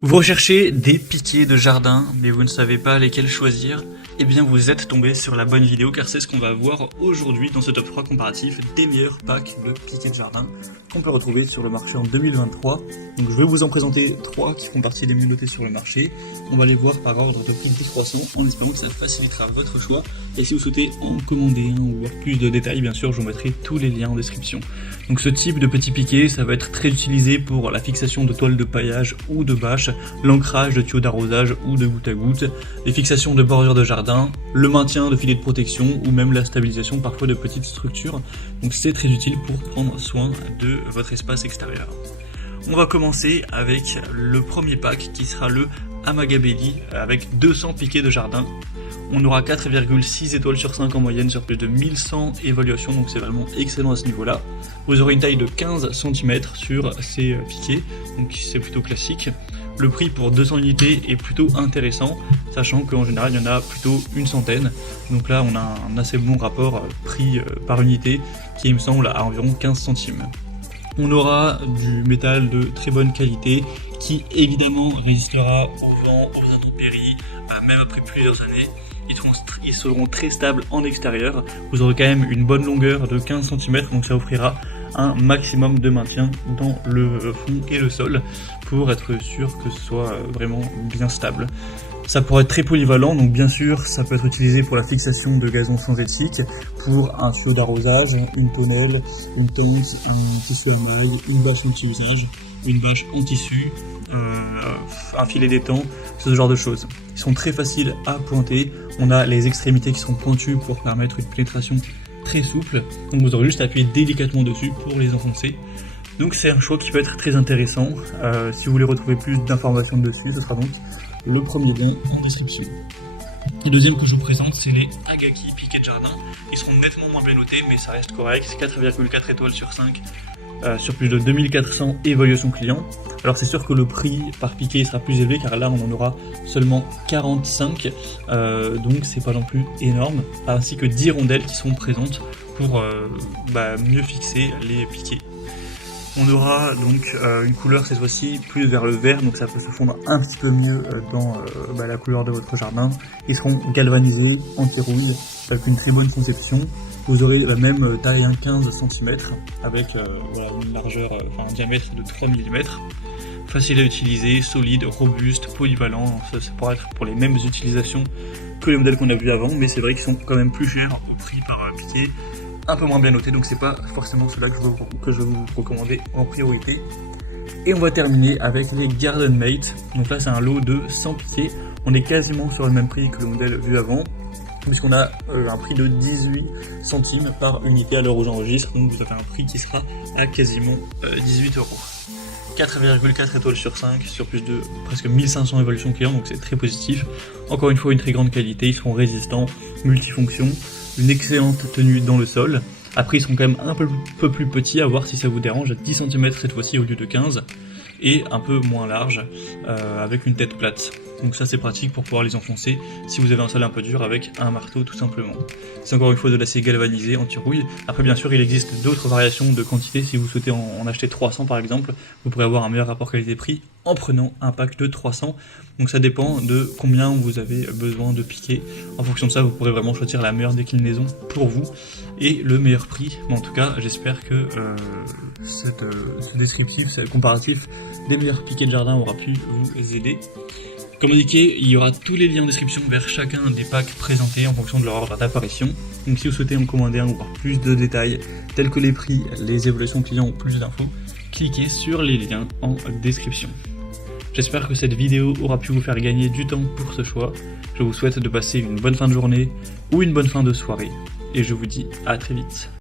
Vous recherchez des piquets de jardin, mais vous ne savez pas lesquels choisir? Eh bien vous êtes tombé sur la bonne vidéo car c'est ce qu'on va voir aujourd'hui dans ce top 3 comparatif des meilleurs packs de piquets de jardin qu'on peut retrouver sur le marché en 2023. Donc je vais vous en présenter 3 qui font partie des mieux notés sur le marché. On va les voir par ordre de prix décroissant en espérant que ça facilitera votre choix. Et si vous souhaitez en commander un ou voir plus de détails, bien sûr je vous mettrai tous les liens en description. Donc ce type de petit piquet, ça va être très utilisé pour la fixation de toiles de paillage ou de bâches, l'ancrage de tuyaux d'arrosage ou de goutte à goutte, les fixations de bordures de jardin, le maintien de filets de protection ou même la stabilisation parfois de petites structures. Donc c'est très utile pour prendre soin de votre espace extérieur. On va commencer avec le premier pack qui sera le Amagabelli avec 200 piquets de jardin. On aura 4,6 étoiles sur 5 en moyenne sur plus de 1100 évaluations, donc c'est vraiment excellent à ce niveau-là. Vous aurez une taille de 15 cm sur ces piquets, donc c'est plutôt classique. Le prix pour 200 unités est plutôt intéressant, sachant qu'en général il y en a plutôt une centaine. Donc là on a un assez bon rapport prix par unité qui me semble à environ 15 centimes. On aura du métal de très bonne qualité qui évidemment résistera au vent, aux intempéries, même après plusieurs années. Ils seront très stables en extérieur. Vous aurez quand même une bonne longueur de 15 cm, donc ça offrira un maximum de maintien dans le fond et le sol pour être sûr que ce soit vraiment bien stable. Ça pourrait être très polyvalent, donc bien sûr ça peut être utilisé pour la fixation de gazon sans éthique, pour un tuyau d'arrosage, une tonnelle, une tente, un tissu à maille, une bâche anti-usage, une bâche en tissu, un filet d'étang, ce genre de choses. Ils sont très faciles à pointer, on a les extrémités qui sont pointues pour permettre une pénétration très souple, donc vous aurez juste à appuyer délicatement dessus pour les enfoncer. Donc c'est un choix qui peut être très intéressant. Si vous voulez retrouver plus d'informations dessus, ce sera donc le premier lien en description. Le deuxième que je vous présente, c'est les Agaki piquets de jardin. Ils seront nettement moins bien notés, mais ça reste correct. C'est 4,4 étoiles sur 5 sur plus de 2400 évaluations clients. Alors c'est sûr que le prix par piquet sera plus élevé car là on en aura seulement 45, donc c'est pas non plus énorme, ainsi que 10 rondelles qui seront présentes pour mieux fixer les piquets. On aura donc une couleur cette fois-ci plus vers le vert, donc ça peut se fondre un petit peu mieux dans la couleur de votre jardin. Ils seront galvanisés, anti-rouille, avec une très bonne conception. Vous aurez la même taille, 15 cm, avec une largeur, un diamètre de 3 mm. Facile à utiliser, solide, robuste, polyvalent, ça pourra être pour les mêmes utilisations que les modèles qu'on a vus avant, mais c'est vrai qu'ils sont quand même plus chers au prix par piquet. Un peu moins bien noté, donc c'est pas forcément cela que je vais vous recommander en priorité. Et on va terminer avec les Garden Mate. Donc là c'est un lot de 100 piquets. On est quasiment sur le même prix que le modèle vu avant, puisqu'on a un prix de 18 centimes par unité à l'heure où j'enregistre, donc vous avez un prix qui sera à quasiment 18 €. 4,4 étoiles sur 5 sur plus de presque 1500 évaluations clients, donc c'est très positif. Encore une fois une très grande qualité, ils seront résistants, multifonctions, une excellente tenue dans le sol. Après ils seront quand même un peu plus petits, à voir si ça vous dérange, 10 cm cette fois-ci au lieu de 15, et un peu moins large, avec une tête plate. Donc ça c'est pratique pour pouvoir les enfoncer si vous avez un sol un peu dur avec un marteau tout simplement. C'est encore une fois de l'acier galvanisé anti-rouille. Après bien sûr il existe d'autres variations de quantité, si vous souhaitez en acheter 300 par exemple, vous pourrez avoir un meilleur rapport qualité-prix en prenant un pack de 300. Donc ça dépend de combien vous avez besoin de piquets. En fonction de ça vous pourrez vraiment choisir la meilleure déclinaison pour vous et le meilleur prix. Mais en tout cas j'espère que ce descriptif, ce comparatif des meilleurs piquets de jardin aura pu vous aider. Comme indiqué, il y aura tous les liens en description vers chacun des packs présentés en fonction de leur ordre d'apparition. Donc si vous souhaitez en commander un ou voir plus de détails, tels que les prix, les évaluations clients ou plus d'infos, cliquez sur les liens en description. J'espère que cette vidéo aura pu vous faire gagner du temps pour ce choix. Je vous souhaite de passer une bonne fin de journée ou une bonne fin de soirée. Et je vous dis à très vite.